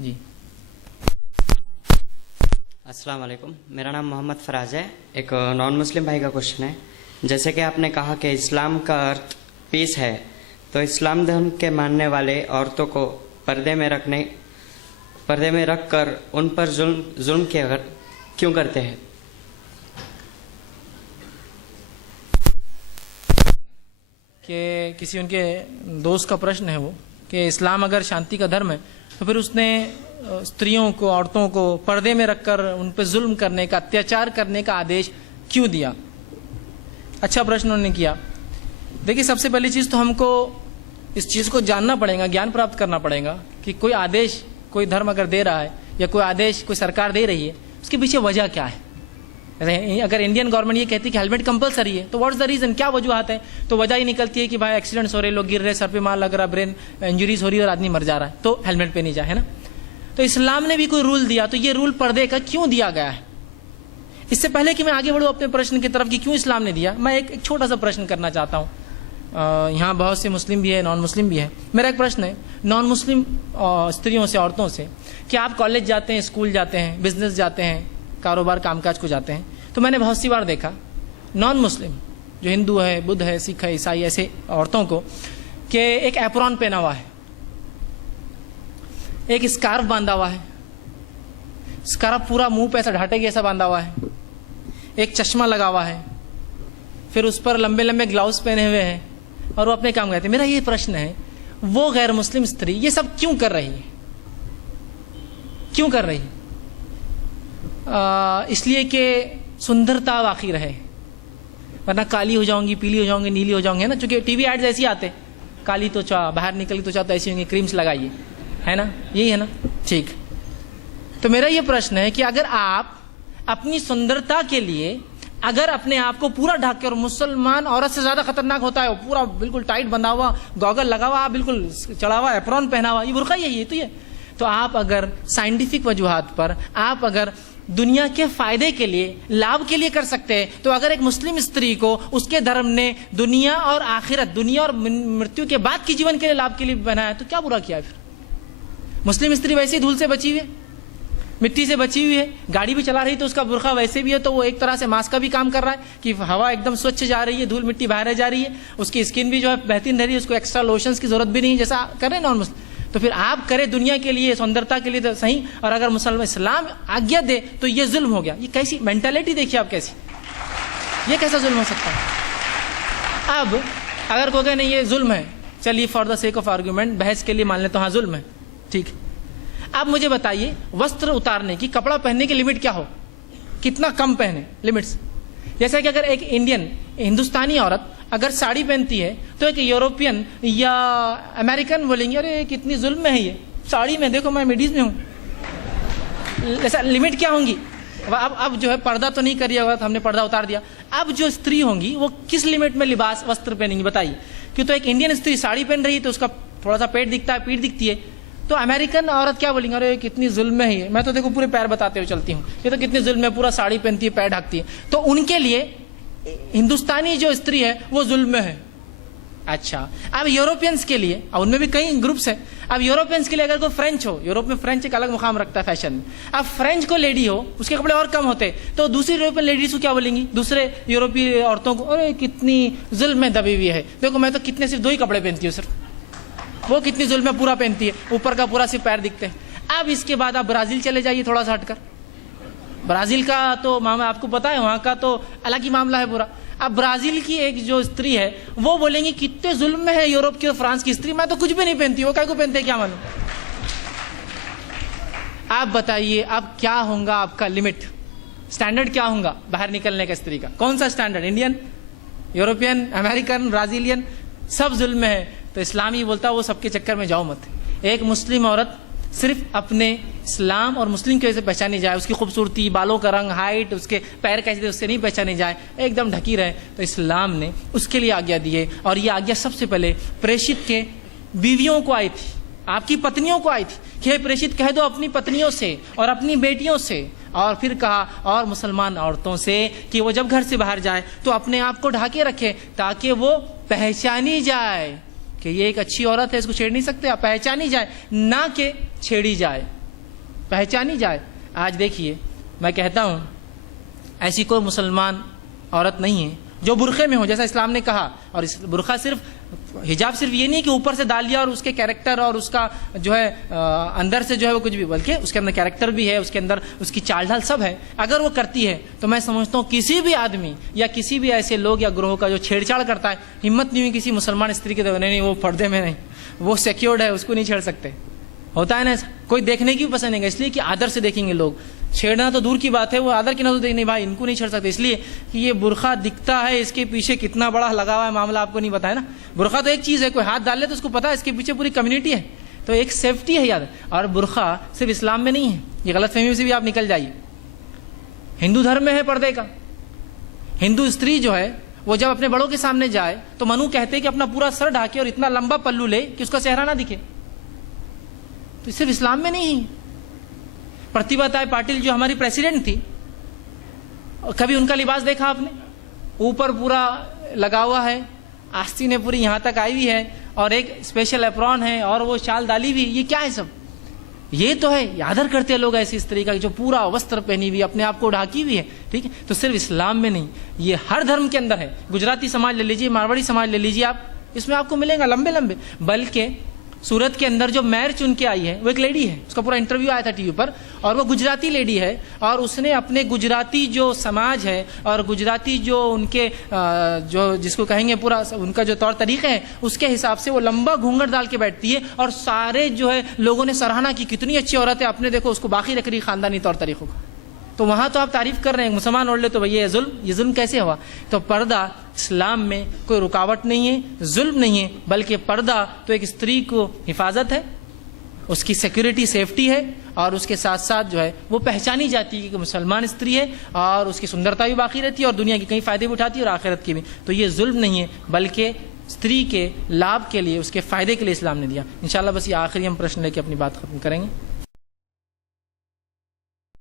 जी। अस्सलाम वालेकुम, मेरा नाम मोहम्मद फराज है। एक नॉन मुस्लिम भाई का क्वेश्चन है। जैसे कि आपने कहा कि इस्लाम का अर्थ पीस है, तो इस्लाम धर्म के मानने वाले औरतों को पर्दे में रखकर उन पर जुल्म क्यों करते हैं? कि किसी उनके दोस्त का प्रश्न है वो कि इस्लाम अगर शांति का धर्म है तो फिर उसने स्त्रियों को, औरतों को पर्दे में रखकर उन पर जुल्म करने का, अत्याचार करने का आदेश क्यों दिया? अच्छा प्रश्न उन्होंने किया। देखिए, सबसे पहली चीज़ तो हमको इस चीज़ को जानना पड़ेगा, ज्ञान प्राप्त करना पड़ेगा कि कोई आदेश कोई धर्म अगर दे रहा है या कोई आदेश कोई सरकार दे रही है, उसके पीछे वजह क्या है। अगर इंडियन गवर्नमेंट ये कहती है कि हेलमेट कंपलसरी है, तो व्हाट्स द रीज़न, क्या वजूहत है? तो वजह ही निकलती है कि भाई एक्सीडेंट्स हो रहे, लोग गिर रहे, सर पे मार लग रहा, ब्रेन इंजरीज हो रही है और आदमी मर जा रहा है, तो हेलमेट पहनी जाए, है ना। तो इस्लाम ने भी कोई रूल दिया, तो ये रूल पर्दे का क्यों दिया गया है? इससे पहले कि मैं आगे बढ़ूँ अपने प्रश्न की तरफ कि क्यों इस्लाम ने दिया, मैं एक छोटा सा प्रश्न करना चाहता हूँ। यहाँ बहुत से मुस्लिम भी है, नॉन मुस्लिम भी है। मेरा एक प्रश्न है नॉन मुस्लिम स्त्रियों से, औरतों से, कि आप कॉलेज जाते हैं, स्कूल जाते हैं, बिजनेस जाते हैं, कारोबार कामकाज को जाते हैं, तो मैंने बहुत सी बार देखा नॉन मुस्लिम जो हिंदू है, बुद्ध है, सिख है, ईसाई, ऐसे औरतों को कि एक एप्रॉन पहना हुआ है, एक स्कार्फ बांधा हुआ है, स्कार्फ पूरा मुंह पे ऐसा ढाटे जैसा बांधा हुआ है, एक चश्मा लगा हुआ है, फिर उस पर लंबे लंबे ग्लव्स पहने हुए हैं और वो अपने काम करते हैं। मेरा ये प्रश्न है, वो गैर मुस्लिम स्त्री ये सब क्यों कर रही है? क्यों कर रही है? इसलिए कि सुंदरता बाकी रहे, वरना काली हो जाऊंगी, पीली हो जाऊंगी, नीली हो जाऊंगी, है ना। चूंकि टीवी एड्स ऐसी आते, काली तो चाह, बाहर निकली तो चाह तो ऐसी होंगी, क्रीम्स लगाइए, है ना, यही है ना। ठीक, तो मेरा ये प्रश्न है कि अगर आप अपनी सुंदरता के लिए अगर अपने आप को पूरा ढक के, और मुसलमान औरत से ज्यादा खतरनाक होता है वो पूरा बिल्कुल टाइट बंधा हुआ, गॉगल लगा हुआ, बिल्कुल चढ़ा हुआ, एप्रॉन पहना हुआ, ये बुर्का ही है, तो आप अगर साइंटिफिक वजूहात पर आप अगर दुनिया के फायदे के लिए, लाभ के लिए कर सकते हैं, तो अगर एक मुस्लिम स्त्री को उसके धर्म ने दुनिया और आखिरत, दुनिया और मृत्यु के बाद के जीवन के लिए, लाभ के लिए बनाया, तो क्या बुरा किया फिर? मुस्लिम स्त्री वैसे ही धूल से बची हुई है, मिट्टी से बची हुई है, गाड़ी भी चला रही तो उसका बुर्का वैसे भी है, तो वो एक तरह से मास्क का भी काम कर रहा है कि हवा एकदम स्वच्छ जा रही है, धूल मिट्टी बाहर जा रही है, उसकी स्किन भी जो है बेहतरीन रह रही है, उसको एक्स्ट्रा लोशंस की जरूरत भी नहीं, जैसा कर रहे हैं नॉन मुस्लिम। तो फिर आप करें दुनिया के लिए, सुंदरता के लिए तो सही, और अगर मुसलमान इस्लाम आज्ञा दे तो ये जुल्म हो गया। ये कैसी मेंटालिटी देखिए आप, कैसी, ये कैसा जुल्म हो सकता है? अब अगर कोई नहीं ये जुल्म है, चलिए for the sake of argument, बहस के लिए मान ले तो हाँ जुल्म है, ठीक। अब मुझे बताइए, वस्त्र उतारने की, कपड़ा पहनने की लिमिट क्या हो, कितना कम पहने, लिमिट्स। जैसा कि अगर एक इंडियन, हिंदुस्तानी औरत अगर साड़ी पहनती है, तो एक यूरोपियन या अमेरिकन बोलेंगे अरे कितनी जुल्म में है ये साड़ी में, देखो मैं मिडीज में हूँ। ऐसा लिमिट क्या होंगी? अब जो है पर्दा तो नहीं करिए, तो हमने पर्दा उतार दिया। अब जो स्त्री होंगी वो किस लिमिट में लिबास, वस्त्र पहनेंगी बताइए? क्यों, तो एक इंडियन स्त्री साड़ी पहन रही है तो उसका थोड़ा सा पेट दिखता है, पीठ दिखती है, तो अमेरिकन औरत क्या बोलेंगे, अरे कितनी जुल्म में है, मैं तो देखो पूरे पैर बताते हुए चलती हूँ, ये तो कितनी जुल्म में, पूरा साड़ी पहनती है, पैर ढकती है। तो उनके लिए हिंदुस्तानी जो स्त्री है वो जुल्म में है। अच्छा, अब यूरोपियंस के लिए, अब उनमें भी कई ग्रुप्स है, अब यूरोपियंस के लिए अगर कोई फ्रेंच हो, यूरोप में फ्रेंच एक अलग मुकाम रखता है फैशन में, अब फ्रेंच को लेडी हो, उसके कपड़े और कम होते, तो दूसरी यूरोपियन लेडीज को क्या बोलेंगी, दूसरे यूरोपीय औरतों को, अरे कितनी जुल्म में दबी हुई है, देखो मैं तो कितने सिर्फ 2 ही कपड़े पहनती हूँ, सिर्फ वो कितनी जुल्म में पूरा पहनती है, ऊपर का पूरा सिर्फ पैर दिखते हैं। अब इसके बाद आप ब्राजील चले जाइए, थोड़ा सा हटकर, ब्राजील का तो मामला आपको पता है, वहां का तो अलग ही मामला है पूरा। अब ब्राजील की एक जो स्त्री है वो बोलेंगी कितने जुल्म में है यूरोप की और फ्रांस की स्त्री, मैं तो कुछ भी नहीं पहनती, वो क्या को पहनते क्या मालूम। आप बताइए अब क्या होगा आपका लिमिट, स्टैंडर्ड क्या होगा बाहर निकलने का स्त्री का? कौन सा standard? Indian, European, American, Brazilian, सब जुल्म में है। तो इस्लाम ही बोलता वो सबके चक्कर में जाओ मत। एक मुस्लिम औरत सिर्फ अपने इस्लाम और मुस्लिम की वजह से पहचानी जाए, उसकी खूबसूरती, बालों का रंग, हाइट, उसके पैर कैसे थे उससे नहीं पहचानी जाए, एकदम ढकी रहे, तो इस्लाम ने उसके लिए आज्ञा दी है। और ये आज्ञा सबसे पहले प्रेषित के बीवियों को आई थी, आपकी पत्नियों को आई थी कि प्रेषित कह दो अपनी पत्नियों से और अपनी बेटियों से, और फिर कहा और मुसलमान औरतों से कि वो जब घर से बाहर जाए तो अपने आप को ढाके रखे ताकि वो पहचानी जाए कि ये एक अच्छी औरत है, इसको छेड़ नहीं सकते आप, पहचानी जाए, ना कि छेड़ी जाए। पहचानी जाए। आज देखिए, मैं कहता हूँ ऐसी कोई मुसलमान औरत नहीं है जो बुरखे में हो, जैसा इस्लाम ने कहा। और इस बुरखा सिर्फ, हिजाब सिर्फ ये नहीं कि ऊपर से डाल लिया और उसके कैरेक्टर और उसका जो है अंदर से जो है वो कुछ भी, बल्कि उसके अंदर कैरेक्टर भी है, उसके अंदर उसकी चाल ढाल सब है। अगर वो करती है तो मैं समझता हूँ किसी भी आदमी या किसी भी ऐसे लोग या ग्रोह का जो छेड़छाड़ करता है, हिम्मत नहीं हुई किसी मुसलमान स्त्री के, नहीं वो पर्दे में नहीं, वो सिक्योर्ड है, उसको नहीं छेड़ सकते। होता है ना, कोई देखने की भी पसंद नहीं, इसलिए कि आदर से देखेंगे लोग। छेड़ना तो दूर की बात है, वो आदर की नजर नहीं, भाई इनको नहीं छेड़ सकते, इसलिए कि ये बुरखा दिखता है, इसके पीछे कितना बड़ा लगा हुआ है मामला आपको नहीं पता है ना। बुरखा तो एक चीज है, कोई हाथ डाल ले तो उसको पता है इसके पीछे पूरी कम्युनिटी है, तो एक सेफ्टी है याद। और बुरखा सिर्फ इस्लाम में नहीं है, ये गलतफहमी से भी आप निकल जाइए। हिंदू धर्म में है पर्दे का। हिंदू स्त्री जो है वो जब अपने बड़ों के सामने जाए तो मनु कहते हैं कि अपना पूरा सर ढाके और इतना लंबा पल्लू ले कि उसका चेहरा ना दिखे। तो सिर्फ इस्लाम में नहीं है। प्रतिभा ताई पाटिल जो हमारी प्रेसिडेंट थी, कभी उनका लिबास देखा आपने? ऊपर पूरा लगा हुआ है, आस्तीनें पूरी यहां तक आई हुई है और एक स्पेशल एप्रॉन है और वो शाल डाली हुई। ये क्या है सब? ये तो है, आदर करते हैं लोग ऐसी स्त्री का जो पूरा वस्त्र पहनी हुई, अपने आप को ढाकी हुई है। ठीक है, तो सिर्फ इस्लाम में नहीं, ये हर धर्म के अंदर है। गुजराती समाज ले लीजिए, मारवाड़ी समाज ले लीजिए आप, इसमें आपको मिलेगा लंबे लंबे। बल्कि सूरत के अंदर जो मैर चुन के आई है वो एक लेडी है, उसका पूरा इंटरव्यू आया था टीवी पर, और वो गुजराती लेडी है और उसने अपने गुजराती जो समाज है और गुजराती जो उनके जो जिसको कहेंगे पूरा उनका जो तौर तरीके हैं उसके हिसाब से वो लंबा घूंघट डाल के बैठती है और सारे जो है लोगों ने सराहना की, कितनी अच्छी औरत है, अपने देखो उसको बाकी रख रही खानदानी तौर तरीकों का। तो वहां तो आप तारीफ कर रहे हैं, मुसलमान ओढ़ ले तो भैया ये जुल्म कैसे हुआ? तो पर्दा इस्लाम में कोई रुकावट नहीं है, जुल्म नहीं है, बल्कि पर्दा तो एक स्त्री को हिफाजत है, उसकी सिक्योरिटी सेफ्टी है और उसके साथ साथ जो है वो पहचानी जाती है कि मुसलमान स्त्री है और उसकी सुंदरता भी बाकी रहती है और दुनिया के कई फायदे भी उठाती है और आखिरत की भी। तो ये जुल्म नहीं है, बल्कि स्त्री के लाभ के लिए, उसके फायदे के लिए इस्लाम ने दिया। इंशाल्लाह बस ये आखिरी हम प्रश्न लेके अपनी बात खत्म करेंगे।